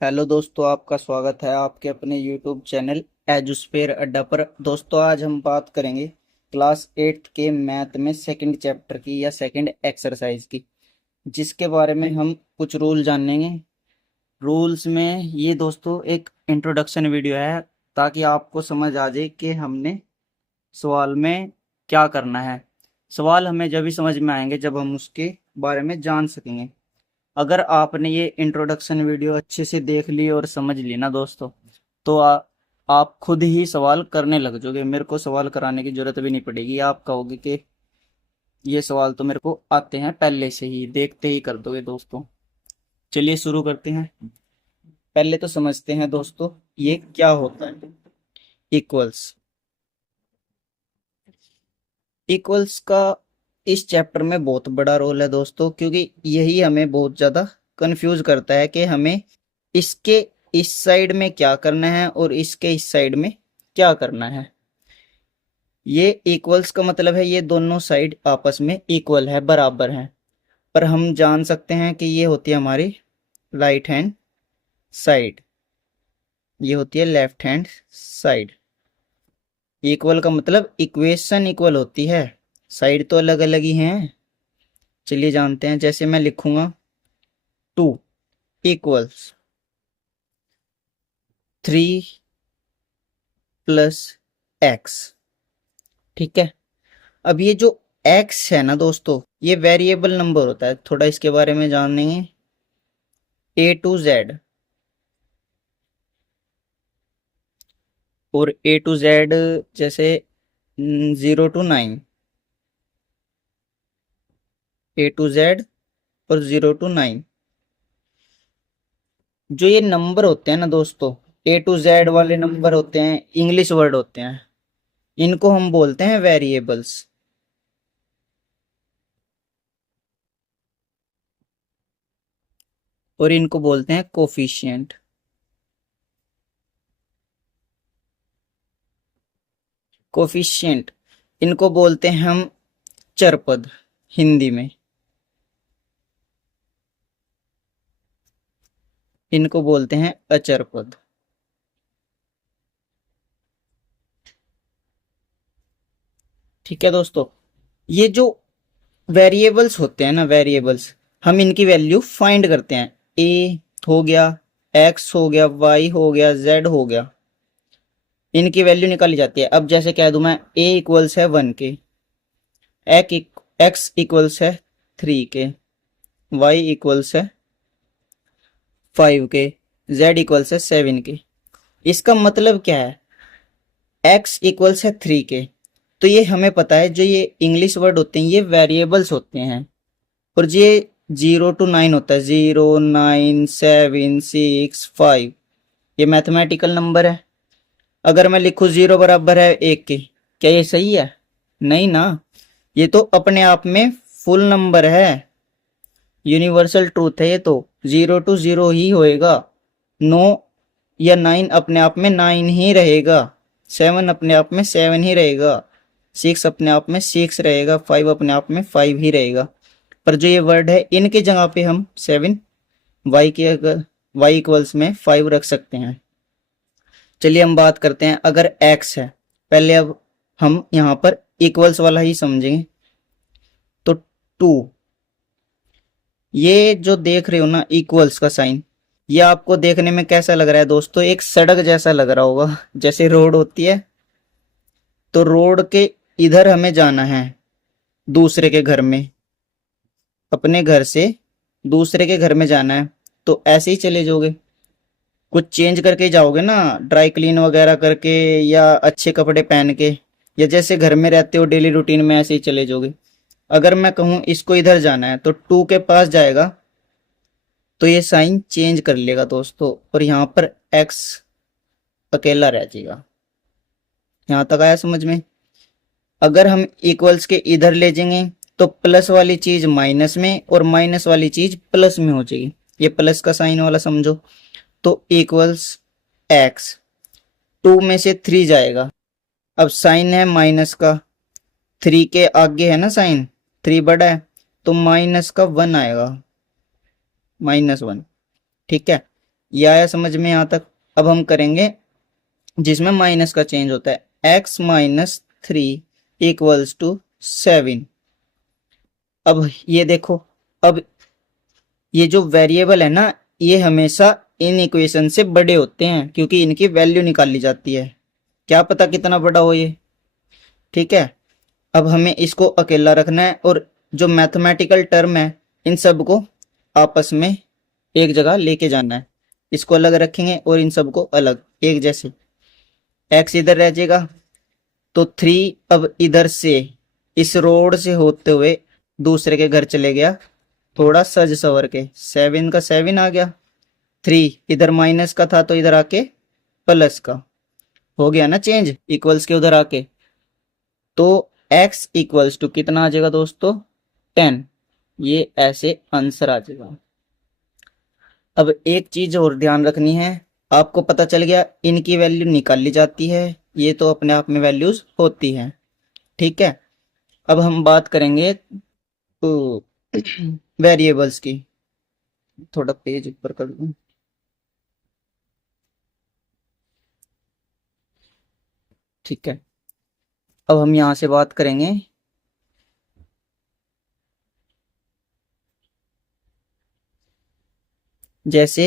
Hello दोस्तों, आपका स्वागत है आपके अपने यूट्यूब चैनल एजुस्फेयर अड्डा पर। दोस्तों, आज हम बात करेंगे क्लास 8 के मैथ में सेकंड चैप्टर की या सेकंड एक्सरसाइज की, जिसके बारे में हम कुछ रूल जानेंगे। रूल्स में ये दोस्तों एक इंट्रोडक्शन वीडियो है, ताकि आपको समझ आ जाए कि हमने सवाल में क्या करना है। सवाल हमें जब भी समझ में आएंगे जब हम उसके बारे में जान सकेंगे। अगर आपने ये इंट्रोडक्शन वीडियो अच्छे से देख ली और समझ ली ना दोस्तों, तो आप खुद ही सवाल करने लग जाओगे। मेरे को सवाल कराने की जरूरत भी नहीं पड़ेगी। आप कहोगे कि ये सवाल तो मेरे को आते हैं पहले से ही, देखते ही कर दोगे दोस्तों। चलिए शुरू करते हैं। पहले तो समझते हैं दोस्तों, ये क्या होता है इक्वल्स। इक्वल्स का इस चैप्टर में बहुत बड़ा रोल है दोस्तों, क्योंकि यही हमें बहुत ज़्यादा कंफ्यूज करता है कि हमें इसके इस साइड में क्या करना है और इसके इस साइड में क्या करना है। ये इक्वल्स का मतलब है ये दोनों साइड आपस में इक्वल है, बराबर हैं। पर हम जान सकते हैं कि ये होती है हमारी राइट हैंड साइड, ये होती है लेफ्ट हैंड साइड। इक्वल का मतलब इक्वेशन इक्वल होती है, साइड तो अलग अलग ही हैं। चलिए जानते हैं। जैसे मैं लिखूंगा 2 इक्वल्स 3 प्लस एक्स। ठीक है। अब ये जो एक्स है ना दोस्तों, ये वेरिएबल नंबर होता है। थोड़ा इसके बारे में जानेंगे। ए टू जेड, और ए टू जेड जैसे 0 to 9, ए टू जेड और 0 to 9। जो ये नंबर होते हैं ना दोस्तों, ए टू जेड वाले नंबर होते हैं, इंग्लिश वर्ड होते हैं। इनको हम बोलते हैं वेरिएबल्स, और इनको बोलते हैं कोफिशिएंट। कोफिशिएंट इनको बोलते हैं हम चरपद हिंदी में। इनको बोलते हैं अचरपद। ठीक है दोस्तों। ये जो वेरिएबल्स होते हैं ना, वेरिएबल्स, हम इनकी वैल्यू फाइंड करते हैं। ए हो गया, एक्स हो गया, वाई हो गया, जेड हो गया, इनकी वैल्यू निकाली जाती है। अब जैसे कह दूं मैं ए इक्वल्स है 1 के, एक्स इक्वल्स है 3 के, वाई इक्वल्स है 5 के, जेड इक्वल्स है 7 के। इसका मतलब क्या है? एक्स इक्वल्स है 3 के, तो ये हमें पता है जो ये इंग्लिश वर्ड होते हैं ये वेरिएबल्स होते हैं। और ये 0 to 9 होता है, 0, 9, 7, 6, 5, ये मैथमेटिकल नंबर है। अगर मैं लिखूं 0 बराबर है 1 के, क्या ये सही है? नहीं ना। ये तो अपने आप में फुल नंबर है, यूनिवर्सल ट्रूथ है। ये तो 0 to 0 ही होएगा। 9 या 9 अपने आप में 9 ही रहेगा, 7 अपने आप में 7 ही रहेगा, 6 अपने आप में 6 रहेगा, 5 अपने आप में 5 ही रहेगा। पर जो ये वर्ड है इनकी जगह पे हम 7 वाई के अगर वाई इक्वल्स में 5 रख सकते हैं। चलिए हम बात करते हैं अगर एक्स है। पहले अब हम यहाँ पर इक्वल्स वाला ही समझेंगे। तो 2, ये जो देख रहे हो ना इक्वल्स का साइन, ये आपको देखने में कैसा लग रहा है दोस्तों? एक सड़क जैसा लग रहा होगा, जैसे रोड होती है। तो रोड के इधर हमें जाना है दूसरे के घर में, अपने घर से दूसरे के घर में जाना है। तो ऐसे ही चले जाओगे, कुछ चेंज करके ही जाओगे ना, ड्राई क्लीन वगैरह करके या अच्छे कपड़े पहन के, या जैसे घर में रहते हो डेली रूटीन में ऐसे ही चले जाओगे। अगर मैं कहूँ इसको इधर जाना है तो 2 के पास जाएगा, तो ये साइन चेंज कर लेगा दोस्तों, और यहाँ पर एक्स अकेला रह जाएगा। यहाँ तक आया समझ में? अगर हम इक्वल्स के इधर ले जाएंगे तो प्लस वाली चीज माइनस में और माइनस वाली चीज प्लस में हो जाएगी। ये प्लस का साइन वाला समझो। तो इक्वल्स एक्स, 2 में से 3 जाएगा। अब साइन है माइनस का, 3 के आगे है ना साइन, 3 बड़ा है, तो माइनस का 1 आएगा, -1। ठीक है। ये आया समझ में यहाँ तक। अब हम करेंगे जिसमें माइनस का चेंज होता है, x माइनस 3 इक्वल्स टू 7। अब ये देखो, अब ये जो वेरिएबल है ना, ये हमेशा इन इक्वेशन से बड़े होते हैं क्योंकि इनकी वैल्यू निकाली जाती है। क्या पता कितना बड़ा हो ये। ठीक है, अब हमें इसको अकेला रखना है और जो मैथमेटिकल टर्म है इन सब को आपस में एक जगह लेके जाना है। इसको अलग रखेंगे और इन सबको अलग एक जैसे। x इधर रह जाएगा तो 3 अब इधर से इस रोड से होते हुए दूसरे के घर चले गया, थोड़ा सज सवर के 7 का 7 आ गया। 3 इधर माइनस का था तो इधर आके प्लस का हो गया ना चेंज, इक्वल्स के उधर आके। तो x इक्वल्स टू कितना आ जाएगा दोस्तों, 10। ये ऐसे आंसर आ जाएगा। अब एक चीज और ध्यान रखनी है, आपको पता चल गया इनकी वैल्यू निकाल ली जाती है, ये तो अपने आप में वैल्यूज होती हैं। ठीक है, अब हम बात करेंगे तो वेरिएबल्स की। थोड़ा पेज ऊपर कर दूं। ठीक है, अब हम यहां से बात करेंगे जैसे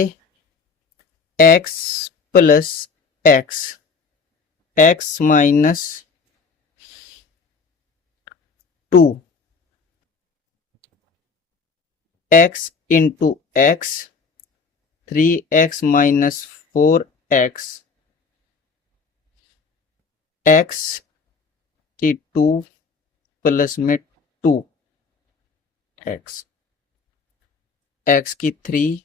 x plus x, x minus 2, x into x, 3x minus 4x, x की 2 प्लस में 2x, x की 3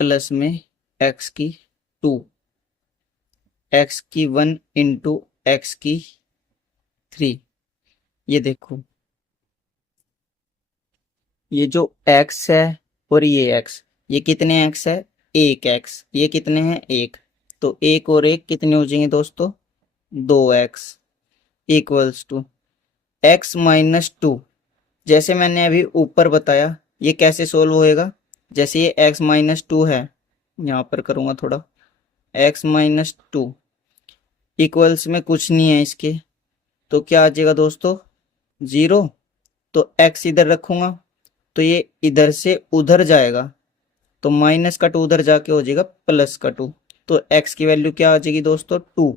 प्लस में x की 2, x की 1 इंटू एक्स की 3। ये देखो, ये जो x है और ये x, ये कितने x है, एक x, ये कितने हैं एक, तो एक और एक कितने हो जाएंगे दोस्तों, 2x equals to x minus 2। जैसे मैंने अभी ऊपर बताया ये कैसे सोल्व होएगा, जैसे ये x माइनस 2 है, यहाँ पर करूँगा थोड़ा, x माइनस 2 इक्वल्स में कुछ नहीं है इसके, तो क्या आ जाएगा दोस्तों, 0। तो x इधर रखूँगा तो ये इधर से उधर जाएगा, तो माइनस का 2 उधर जाके हो जाएगा प्लस का 2, तो x की वैल्यू क्या आ जाएगी दोस्तों, 2।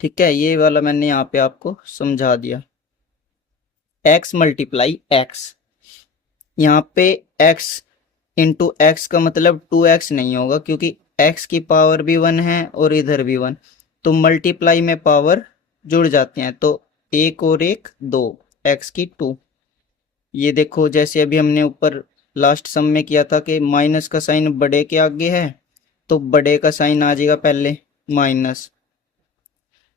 ठीक है, ये वाला मैंने यहाँ पे आपको समझा दिया। x मल्टीप्लाई x, यहाँ पे x इंटू एक्स का मतलब 2x नहीं होगा क्योंकि x की पावर भी 1 है और इधर भी 1, तो मल्टीप्लाई में पावर जुड़ जाते हैं, तो एक और एक 2, x की 2। ये देखो जैसे अभी हमने ऊपर लास्ट सम में किया था कि माइनस का साइन बड़े के आगे है, तो बड़े का साइन आ जाएगा पहले माइनस,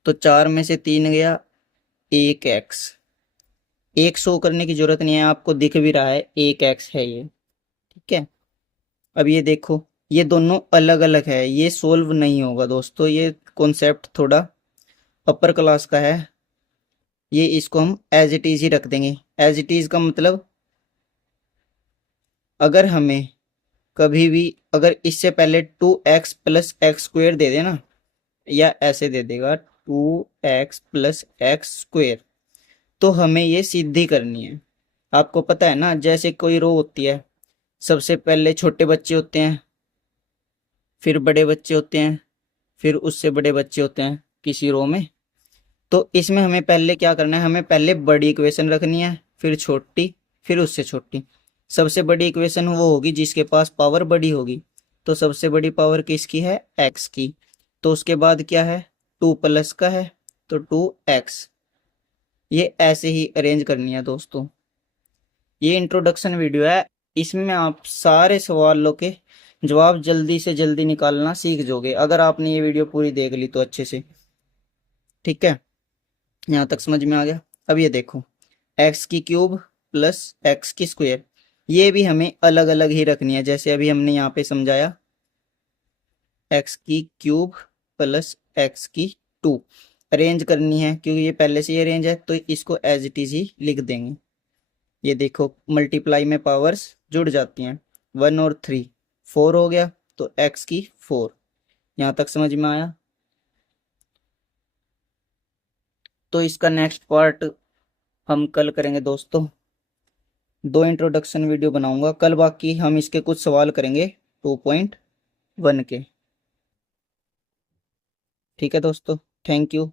तो 4 में से 3 गया, 1x, एक शो करने की जरूरत नहीं है, आपको दिख भी रहा है 1x है ये। ठीक है, अब ये देखो ये दोनों अलग अलग है, ये सोल्व नहीं होगा दोस्तों, ये कॉन्सेप्ट थोड़ा अपर क्लास का है, ये इसको हम एज इट इज ही रख देंगे। एज इट इज का मतलब अगर हमें कभी भी अगर इससे पहले 2x प्लस एक्स स्क्वेयर दे देना, या ऐसे दे देगा 2x प्लस एक्स स्क्वेयर, तो हमें ये सीधी करनी है। आपको पता है ना, जैसे कोई रो होती है, सबसे पहले छोटे बच्चे होते हैं, फिर बड़े बच्चे होते हैं, फिर उससे बड़े बच्चे होते हैं किसी रो में। तो इसमें हमें पहले क्या करना है, हमें पहले बड़ी इक्वेशन रखनी है, फिर छोटी, फिर उससे छोटी। सबसे बड़ी इक्वेशन वो होगी जिसके पास पावर बड़ी होगी, तो सबसे बड़ी पावर किसकी है, x की। तो उसके बाद क्या है, 2 प्लस का है, तो 2x। ये ऐसे ही अरेंज करनी है दोस्तों। ये इंट्रोडक्शन वीडियो है, इसमें आप सारे सवालों के जवाब जल्दी से जल्दी निकालना सीख जाओगे अगर आपने ये वीडियो पूरी देख ली तो अच्छे से। ठीक है, यहाँ तक समझ में आ गया। अब ये देखो, एक्स की क्यूब प्लस एक्स की स्क्वायर, ये भी हमें अलग अलग ही रखनी है, जैसे अभी हमने यहाँ पे समझाया, एक्स की क्यूब प्लस एक्स की 2 अरेंज करनी है, क्योंकि ये पहले से ही अरेंज है तो इसको एज इट इज ही लिख देंगे। ये देखो मल्टीप्लाई में पावर्स जुड़ जाती हैं, 1 और 3 4 हो गया, तो x की 4। यहाँ तक समझ में आया। तो इसका नेक्स्ट पार्ट हम कल करेंगे दोस्तों। 2 इंट्रोडक्शन वीडियो बनाऊंगा कल, बाकी हम इसके कुछ सवाल करेंगे 2.1 के। ठीक है दोस्तों, थैंक यू।